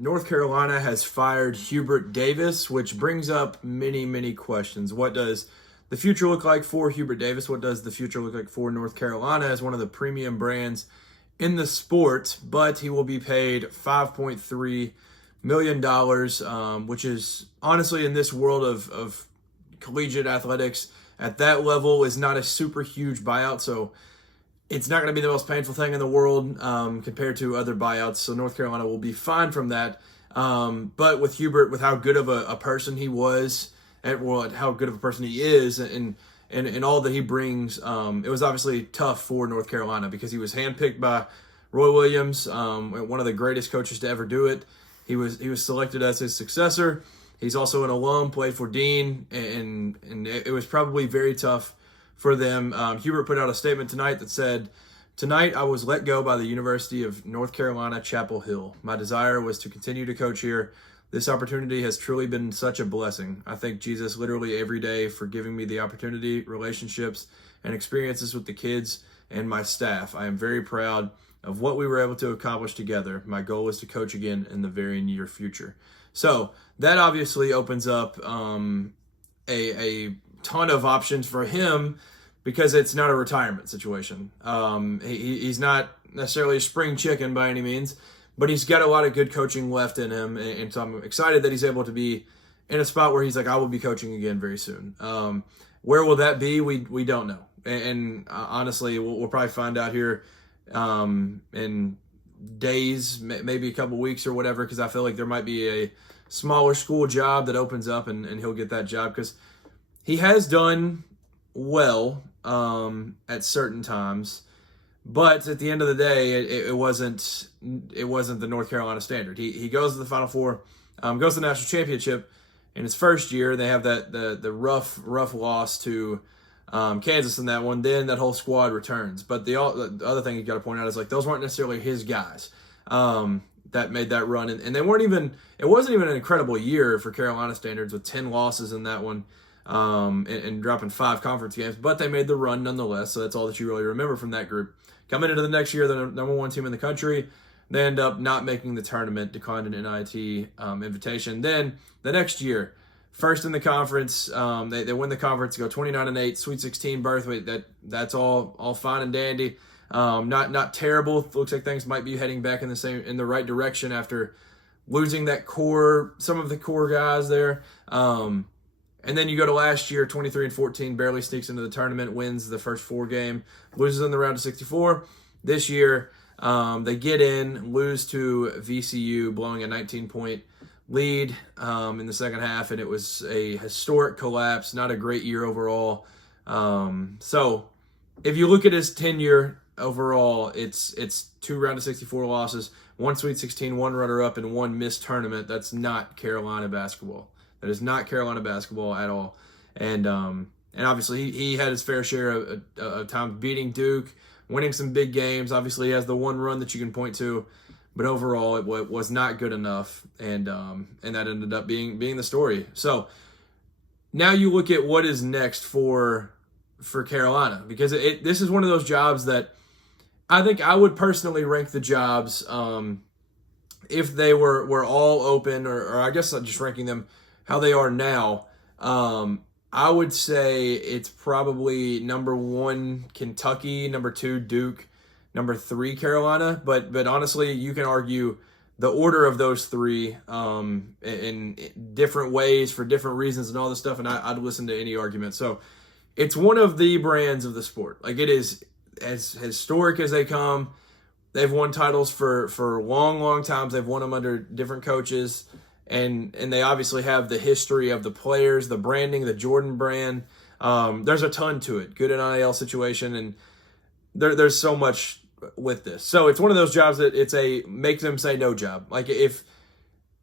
North Carolina has fired Hubert Davis, which brings up many, many questions. What does the future look like for Hubert Davis? What does the future look like for North Carolina as one of the premium brands in the sport? But he will be paid $5.3 million, which is honestly, in this world of collegiate athletics at that level, is not a super huge buyout. So it's not going to be the most painful thing in the world compared to other buyouts. So North Carolina will be fine from that. But with Hubert, with how good of a person he was, how good of a person he is, and all that he brings, it was obviously tough for North Carolina because he was handpicked by Roy Williams, one of the greatest coaches to ever do it. He was selected as his successor. He's also an alum, played for Dean, and it was probably very tough for them. Hubert put out a statement tonight that said, "Tonight I was let go by the University of North Carolina, Chapel Hill. My desire was to continue to coach here. This opportunity has truly been such a blessing. I thank Jesus literally every day for giving me the opportunity, relationships, and experiences with the kids and my staff. I am very proud of what we were able to accomplish together. My goal is to coach again in the very near future." So that obviously opens up a ton of options for him because it's not a retirement situation. He's not necessarily a spring chicken by any means, but he's got a lot of good coaching left in him. And so I'm excited that he's able to be in a spot where he's like, I will be coaching again very soon. Where will that be? We don't know. And honestly, we'll probably find out here in days, maybe a couple weeks or whatever, because I feel like there might be a smaller school job that opens up and he'll get that job because he has done well at certain times, but at the end of the day, it wasn't the North Carolina standard. He goes to the Final Four, goes to the national championship in his first year. They have the rough loss to Kansas in that one. Then that whole squad returns. But the other thing you got to point out is like those weren't necessarily his guys that made that run, and they weren't even. It wasn't even an incredible year for Carolina standards with 10 losses in that one. And dropping 5 conference games, but they made the run nonetheless, so that's all that you really remember from that group. Coming into the next year, the number 1 team in the country, they end up not making the tournament, declined an NIT invitation. Then the next year, first in the conference, they win the conference, go 29-8, Sweet 16 berth. That's all fine and dandy. Not terrible. Looks like things might be heading back in the right direction after losing some of the core guys there. And then you go to last year, 23-14, barely sneaks into the tournament, wins the first 4 game, loses in the round of 64. This year, they get in, lose to VCU, blowing a 19-point lead in the second half, and it was a historic collapse, not a great year overall. So if you look at his tenure overall, it's 2 round of 64 losses, 1 Sweet 16, 1 runner-up, and 1 missed tournament. That's not Carolina basketball. That is not Carolina basketball at all. And obviously he had his fair share of times beating Duke, winning some big games. Obviously he has the one run that you can point to, but overall it was not good enough. And that ended up being the story. So now you look at what is next for Carolina, because this is one of those jobs that I think I would personally rank the jobs if they were all open, or I guess I'm just ranking them how they are now. I would say it's probably number 1 Kentucky, number 2 Duke, number 3 Carolina. But honestly, you can argue the order of those 3 in different ways for different reasons and all this stuff, and I'd listen to any argument. So it's one of the brands of the sport. Like, it is as historic as they come. They've won titles for long times. They've won them under different coaches. And they obviously have the history of the players, the branding, the Jordan brand. There's a ton to it. Good NIL situation, and there's so much with this. So it's one of those jobs that it's a make them say no job. Like this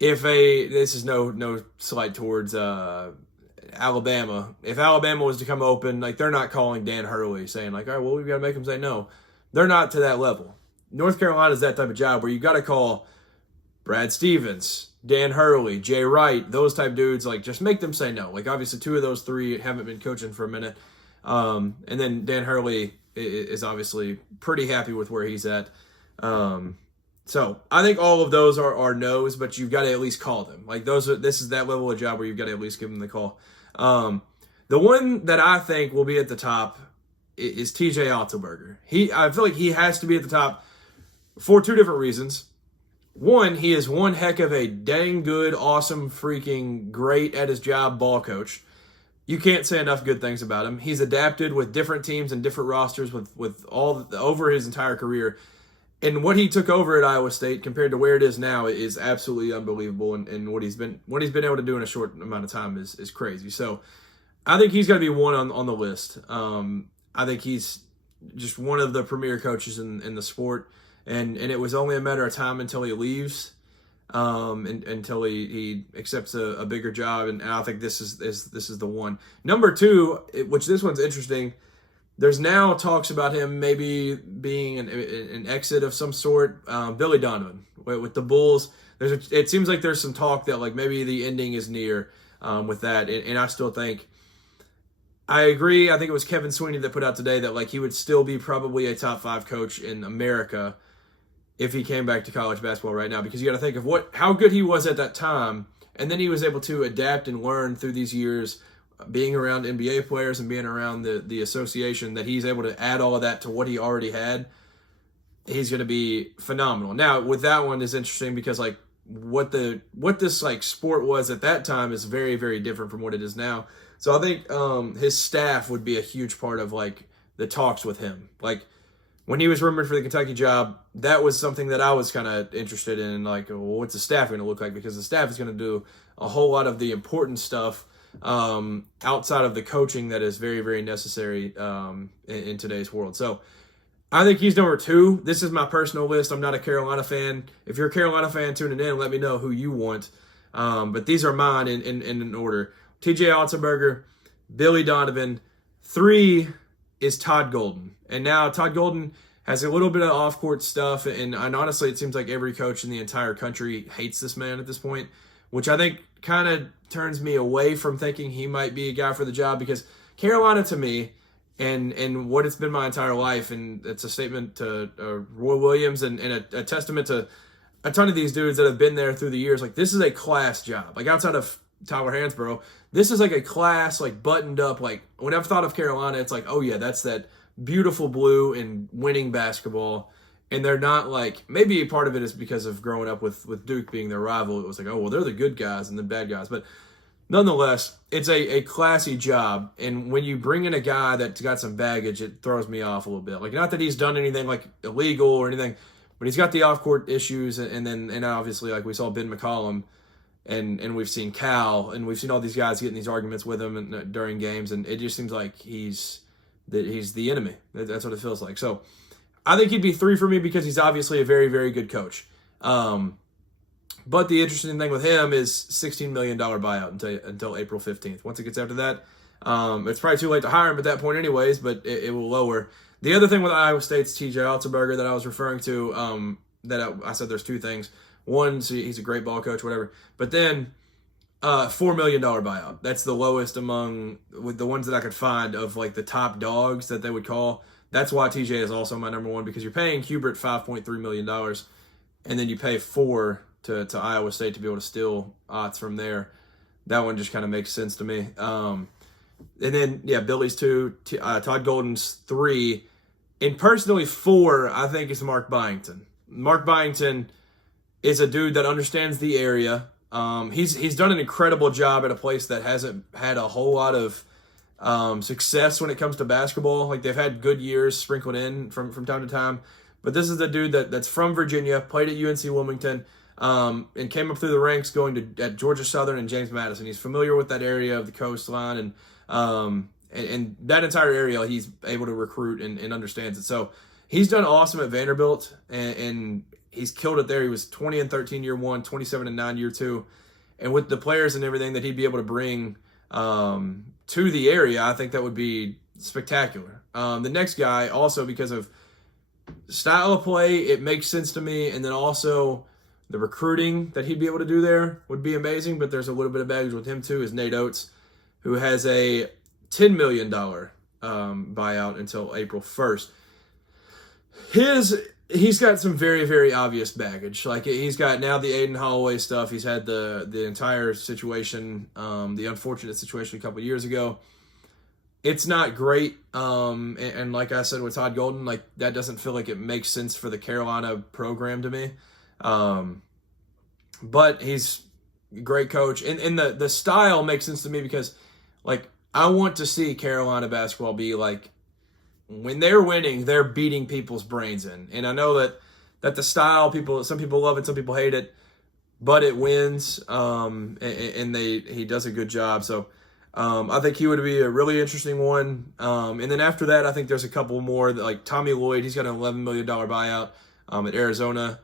is no slight towards Alabama. If Alabama was to come open, like, they're not calling Dan Hurley saying like, all right, well, we've got to make them say no. They're not to that level. North Carolina is that type of job where you got to call Brad Stevens, Dan Hurley, Jay Wright, those type dudes, like, just make them say no. Like, obviously 2 of those 3 haven't been coaching for a minute. And then Dan Hurley is obviously pretty happy with where he's at. So I think all of those are no's, but you've got to at least call them. Like this is that level of job where you've got to at least give them the call. The one that I think will be at the top is TJ Otzelberger. I feel like he has to be at the top for two different reasons. One, he is one heck of a dang good, awesome, freaking great at his job ball coach. You can't say enough good things about him. He's adapted with different teams and different rosters with all over his entire career. And what he took over at Iowa State compared to where it is now is absolutely unbelievable. And what he's been able to do in a short amount of time is crazy. So I think he's got to be one on the list. I think he's just one of the premier coaches in the sport. And it was only a matter of time until he leaves, until he accepts a bigger job. And I think this is the one. Number two, which this one's interesting. There's now talks about him maybe being an exit of some sort. Billy Donovan with the Bulls. It seems like there's some talk that like maybe the ending is near with that. And I still think, I agree. I think it was Kevin Sweeney that put out today that like he would still be probably a top 5 coach in America if he came back to college basketball right now, because you got to think of how good he was at that time, and then he was able to adapt and learn through these years, being around NBA players and being around the association, that he's able to add all of that to what he already had. He's going to be phenomenal. Now, with that one is interesting because like what this like sport was at that time is very, very different from what it is now. So I think his staff would be a huge part of like the talks with him. Like when he was rumored for the Kentucky job, that was something that I was kind of interested in. Like, well, what's the staff going to look like? Because the staff is going to do a whole lot of the important stuff outside of the coaching that is very, very necessary in today's world. So I think he's number 2. This is my personal list. I'm not a Carolina fan. If you're a Carolina fan tuning in, let me know who you want. But these are mine in an order. TJ Otzelberger, Billy Donovan. 3 is Todd Golden. And now Todd Golden has a little bit of off-court stuff, and honestly, it seems like every coach in the entire country hates this man at this point, which I think kind of turns me away from thinking he might be a guy for the job, because Carolina to me, and what it's been my entire life, and it's a statement to Roy Williams and a testament to a ton of these dudes that have been there through the years, like this is a class job. Like outside of Tyler Hansborough, this is like a class, like buttoned up, like when I've thought of Carolina, it's like, oh yeah, that's that beautiful blue and winning basketball. And they're not like, maybe a part of it is because of growing up with Duke being their rival. It was like, oh, well, they're the good guys and the bad guys. But nonetheless, it's a classy job. And when you bring in a guy that's got some baggage, it throws me off a little bit. Like, not that he's done anything like illegal or anything, but he's got the off-court issues. And obviously, like we saw Ben McCollum, and we've seen Cal, and we've seen all these guys getting these arguments with him during games. And it just seems like he's the enemy. That's what it feels like. So I think he'd be 3 for me because he's obviously a very, very good coach. But the interesting thing with him is $16 million buyout until April 15th. Once it gets after that, it's probably too late to hire him at that point anyways, but it will lower. The other thing with Iowa State's TJ Otzelberger that I was referring to, I said there's 2 things. One, he's a great ball coach, whatever. But then $4 million buyout. That's the lowest with the ones that I could find of like the top dogs that they would call. That's why TJ is also my number 1, because you're paying Hubert $5.3 million, and then you pay 4 to Iowa State to be able to steal odds from there. That one just kind of makes sense to me. And then, yeah, Billy's 2, Todd Golden's 3, and personally 4, I think is Mark Byington. Mark Byington is a dude that understands the area. He's done an incredible job at a place that hasn't had a whole lot of success when it comes to basketball. Like they've had good years sprinkled in from time to time, but this is a dude that's from Virginia, played at UNC Wilmington, and came up through the ranks going at Georgia Southern and James Madison. He's familiar with that area of the coastline and that entire area. He's able to recruit and understands it. So he's done awesome at Vanderbilt and he's killed it there. He was 20-13 year 1, 27-9 year 2, and with the players and everything that he'd be able to bring to the area, I think that would be spectacular. The next guy, also because of style of play, it makes sense to me, and then also the recruiting that he'd be able to do there would be amazing, but there's a little bit of baggage with him too, is Nate Oates, who has a $10 million buyout until April 1st. His He's got some very, very obvious baggage. Like, he's got now the Aiden Holloway stuff. He's had the entire situation, the unfortunate situation a couple of years ago. It's not great. And like I said with Todd Golden, like, that doesn't feel like it makes sense for the Carolina program to me. But he's a great coach. And the style makes sense to me because, like, I want to see Carolina basketball be like, when they're winning, they're beating people's brains in. And I know that the style, some people love it, some people hate it, but it wins. And he does a good job. So I think he would be a really interesting one. And then after that, I think there's a couple more, like Tommy Lloyd. He's got an $11 million buyout at Arizona.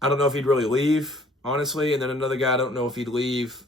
I don't know if he'd really leave, honestly. And then another guy, I don't know if he'd leave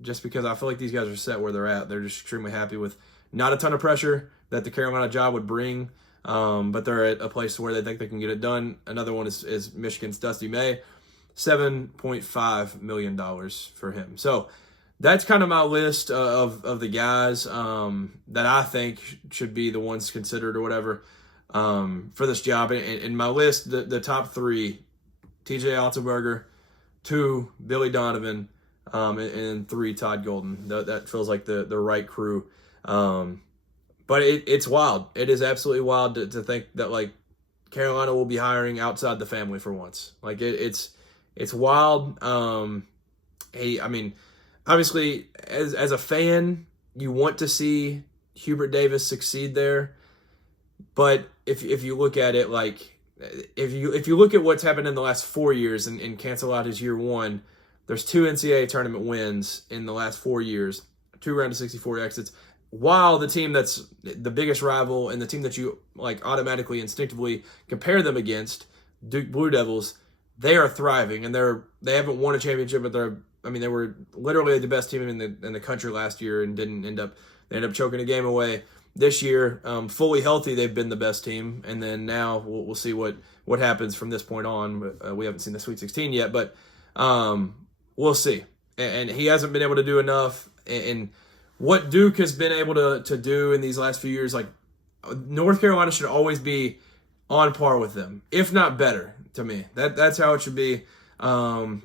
just because I feel like these guys are set where they're at. They're just extremely happy with not a ton of pressure that the Carolina job would bring, but they're at a place where they think they can get it done. Another one is Michigan's Dusty May, $7.5 million for him. So that's kind of my list of the guys that I think should be the ones considered or whatever for this job. In my list, the top three, TJ Otzelberger, 2, Billy Donovan, and 3, Todd Golden. That feels like the right crew. But it's wild. It is absolutely wild to think that, like, Carolina will be hiring outside the family for once. Like, it's wild. I mean, obviously, as a fan, you want to see Hubert Davis succeed there. But if you look at it, like, if you look at what's happened in the last 4 years and cancel out his year one, there's 2 NCAA tournament wins in the last 4 years, 2 round of 64 exits. While the team that's the biggest rival and the team that you, like, automatically, instinctively compare them against, Duke Blue Devils, they are thriving and they haven't won a championship, but they were literally the best team in the country last year and they ended up choking a game away. This year, fully healthy, they've been the best team, and then now we'll see what happens from this point on. We haven't seen the Sweet 16 yet, but we'll see. And he hasn't been able to do enough. And what Duke has been able to do in these last few years, like, North Carolina should always be on par with them, if not better, to me. That's how it should be. One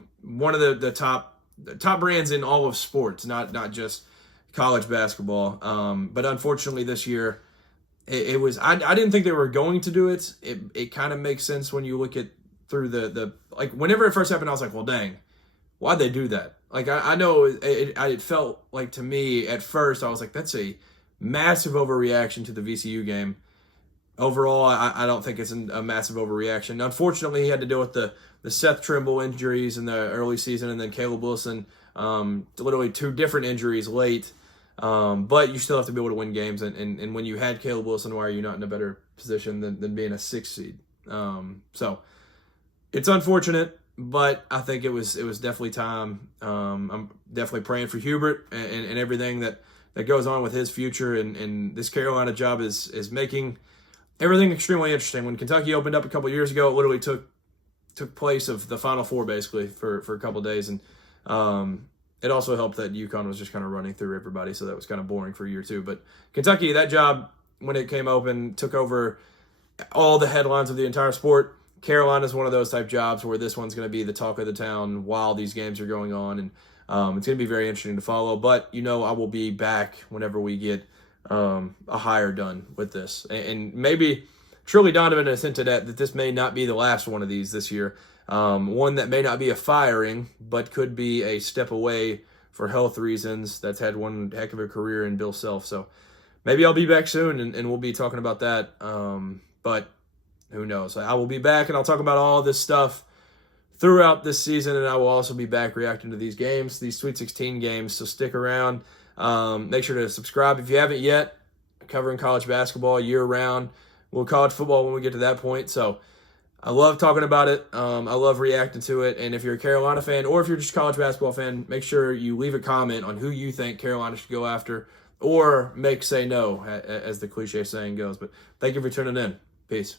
of the top brands in all of sports, not just college basketball. But unfortunately this year, it was, I didn't think they were going to do it. It kind of makes sense when you look at through the like, whenever it first happened, I was like, well, dang, why'd they do that? Like, I know it felt like, to me at first, I was like, that's a massive overreaction to the VCU game. Overall, I don't think it's a massive overreaction. Unfortunately, he had to deal with the Seth Trimble injuries in the early season, and then Caleb Wilson, literally 2 different injuries late. But you still have to be able to win games, and when you had Caleb Wilson, why are you not in a better position than being a 6th seed? So it's unfortunate. But I think it was definitely time. I'm definitely praying for Hubert and everything that goes on with his future. And this Carolina job is making everything extremely interesting. When Kentucky opened up a couple years ago, it literally took place of the Final Four basically for a couple of days. And it also helped that UConn was just kind of running through everybody, so that was kind of boring for a year or two. But Kentucky, that job, when it came open, took over all the headlines of the entire sport. Carolina is one of those type jobs where this one's going to be the talk of the town while these games are going on, and it's going to be very interesting to follow. But, I will be back whenever we get a hire done with this. And maybe Shirley Donovan has hinted at that this may not be the last one of these this year. One that may not be a firing, but could be a step away for health reasons. That's had one heck of a career in Bill Self. So maybe I'll be back soon, and we'll be talking about that. But who knows? I will be back, and I'll talk about all this stuff throughout this season, and I will also be back reacting to these games, these Sweet 16 games, so stick around. Make sure to subscribe if you haven't yet. Covering college basketball year-round. We'll college football when we get to that point, so I love talking about it. I love reacting to it, and if you're a Carolina fan or if you're just a college basketball fan, make sure you leave a comment on who you think Carolina should go after or say no, as the cliche saying goes. But thank you for tuning in. Peace.